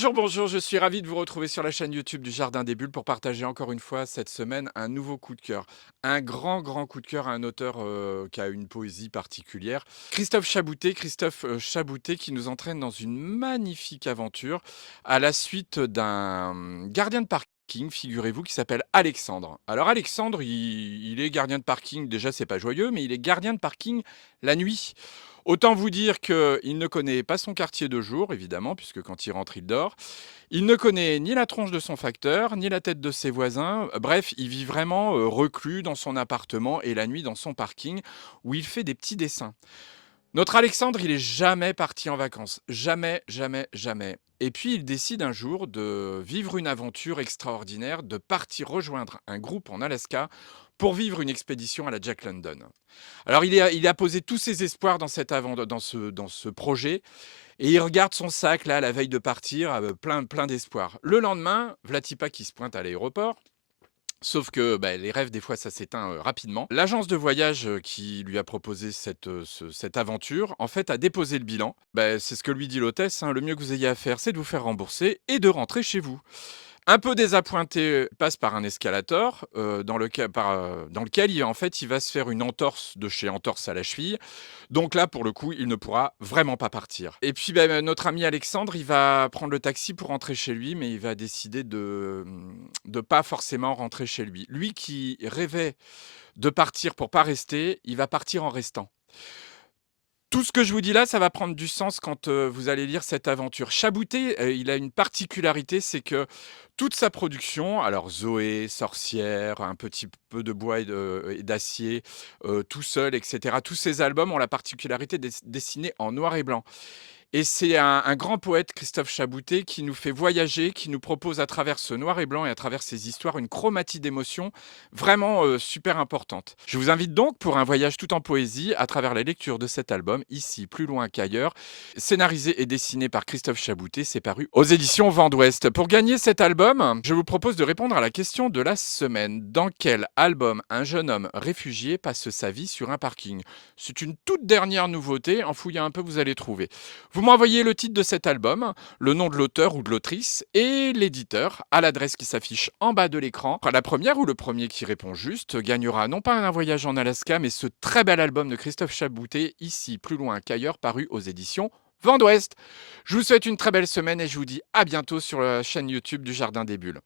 Bonjour, bonjour, je suis ravi de vous retrouver sur la chaîne YouTube du Jardin des Bulles pour partager encore une fois cette semaine un nouveau coup de cœur. Un grand coup de cœur à un auteur qui a une poésie particulière. Christophe Chaboutet qui nous entraîne dans une magnifique aventure à la suite d'un gardien de parking, figurez-vous, qui s'appelle Alexandre. Alors Alexandre, il est gardien de parking, déjà c'est pas joyeux, mais il est gardien de parking la nuit. Autant vous dire qu'il ne connaît pas son quartier de jour, évidemment, puisque quand il rentre, il dort. Il ne connaît ni la tronche de son facteur, ni la tête de ses voisins. Bref, il vit vraiment reclus dans son appartement et la nuit dans son parking, où il fait des petits dessins. Notre Alexandre, il est jamais parti en vacances. Jamais, jamais, jamais. Et puis, il décide un jour de vivre une aventure extraordinaire, de partir rejoindre un groupe en Alaska pour vivre une expédition à la Jack London. Alors, il a posé tous ses espoirs dans, dans ce projet et il regarde son sac, là, la veille de partir, plein d'espoir. Le lendemain, Vlatipa qui se pointe à l'aéroport. Sauf que bah, les rêves, des fois, ça s'éteint rapidement. L'agence de voyage qui lui a proposé cette aventure, en fait, a déposé le bilan. Bah, c'est ce que lui dit l'hôtesse, hein, le mieux que vous ayez à faire, c'est de vous faire rembourser et de rentrer chez vous. Un peu désappointé, passe par un escalator, dans lequel il en fait, il va se faire une entorse de chez entorse à la cheville. Donc là, pour le coup, il ne pourra vraiment pas partir. Et puis, notre ami Alexandre, il va prendre le taxi pour rentrer chez lui, mais il va décider de pas forcément rentrer chez lui. Lui qui rêvait de partir pour pas rester, il va partir en restant. Tout ce que je vous dis là, ça va prendre du sens quand, vous allez lire cette aventure. Chaboutet, il a une particularité, c'est que toute sa production, alors Zoé, Sorcière, un petit peu de bois et d'acier, Tout seul et cetera, tous ses albums ont la particularité d'être dessinés en noir et blanc. Et c'est un grand poète, Christophe Chaboutet, qui nous fait voyager, qui nous propose à travers ce noir et blanc et à travers ses histoires une chromatie d'émotions vraiment super importante. Je vous invite donc pour un voyage tout en poésie à travers la lecture de cet album, ici plus loin qu'ailleurs, scénarisé et dessiné par Christophe Chaboutet, c'est paru aux éditions Vent d'Ouest. Pour gagner cet album, je vous propose de répondre à la question de la semaine. Dans quel album un jeune homme réfugié passe sa vie sur un parking? C'est une toute dernière nouveauté, en fouillant un peu vous allez trouver. Vous m'envoyez le titre de cet album, le nom de l'auteur ou de l'autrice et l'éditeur à l'adresse qui s'affiche en bas de l'écran. La première ou le premier qui répond juste gagnera non pas un voyage en Alaska, mais ce très bel album de Christophe Chaboutet, ici plus loin qu'ailleurs, paru aux éditions Vent d'Ouest. Je vous souhaite une très belle semaine et je vous dis à bientôt sur la chaîne YouTube du Jardin des Bulles.